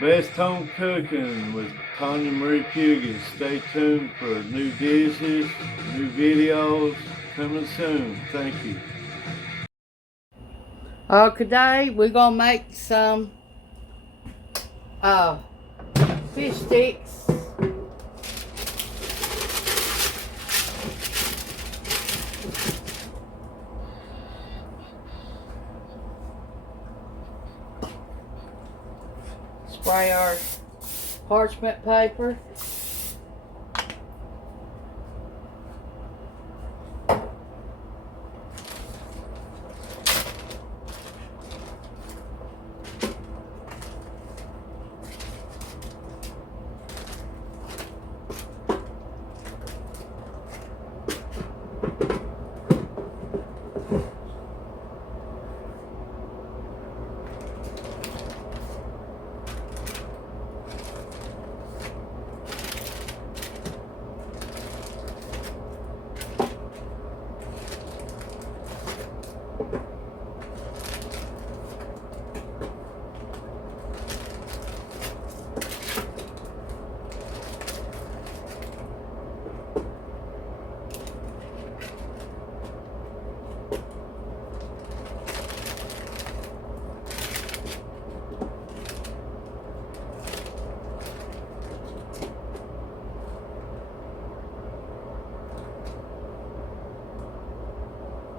Best Home Cooking with Tawynia M Fugate. Stay tuned for new dishes, new videos coming soon. Thank you. Today we're gonna make some fish sticks. Spray our parchment paper.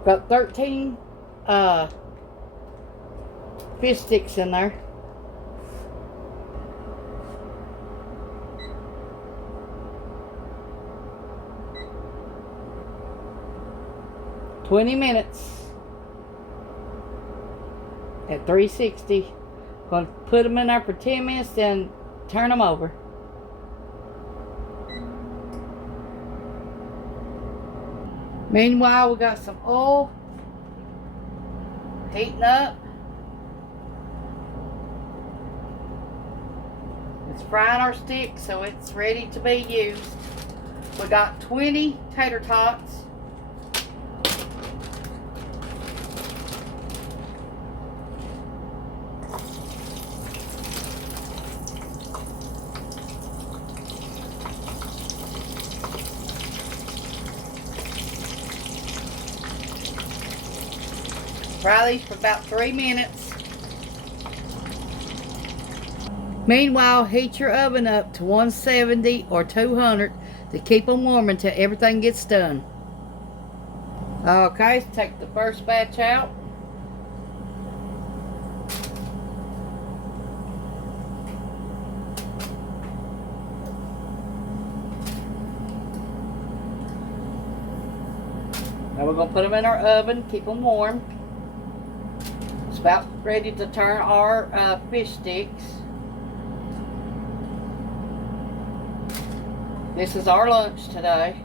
Got 13 fish sticks in there. "20 minutes at 360. Gonna put them in there for 10 minutes, then turn them over. Meanwhile, we got some oil heating up. It's frying our stick so it's ready to be used. We got 20 tater tots. Fry these for about 3 minutes. Meanwhile, heat your oven up to 170 or 200 to keep them warm until everything gets done. Okay, so take the first batch out. Now we're going to put them in our oven, keep them warm. It's about ready to turn our fish sticks. This is our lunch today.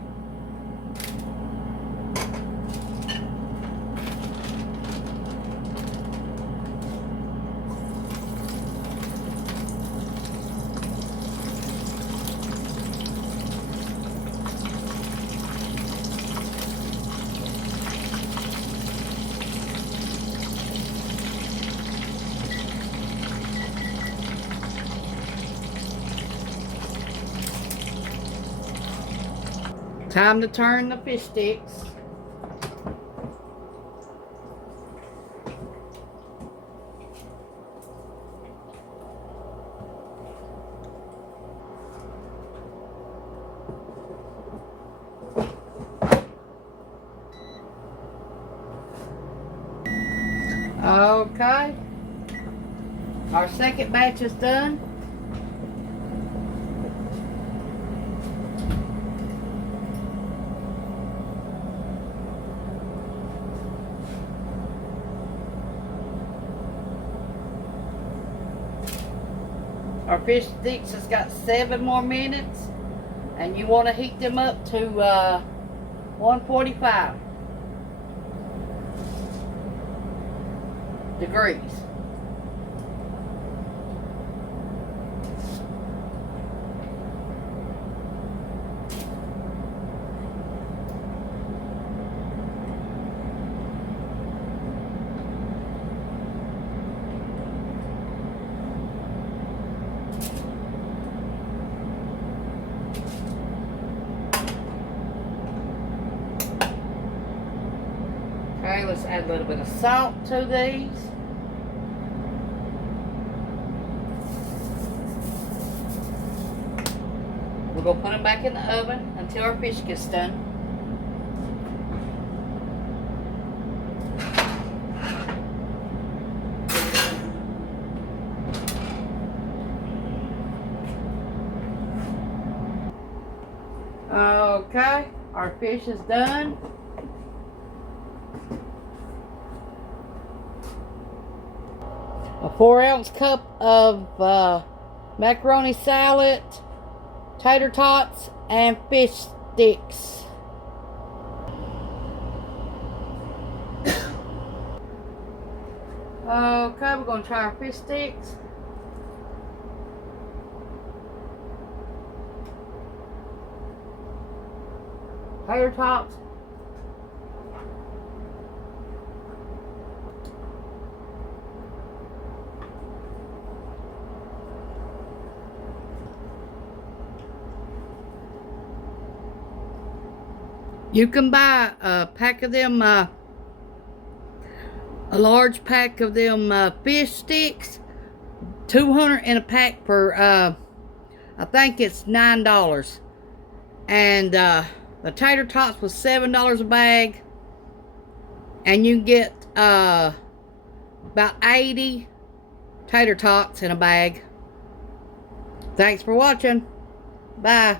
Time to turn the fish sticks. Okay. Our second batch is done. Our fish sticks has got 7 more minutes, and you want to heat them up to 145 degrees. let's add a little bit of salt to these. We're going to put them back in the oven until our fish gets done. Okay, our fish is done. A 4-ounce cup of macaroni salad, tater tots, and fish sticks. Okay, we're going to try our fish sticks. Tater tots. You can buy a pack of them, a large pack of them fish sticks, 200 in a pack for, I think it's $9. And the tater tots was $7 a bag. And you can get about 80 tater tots in a bag. Thanks for watching. Bye.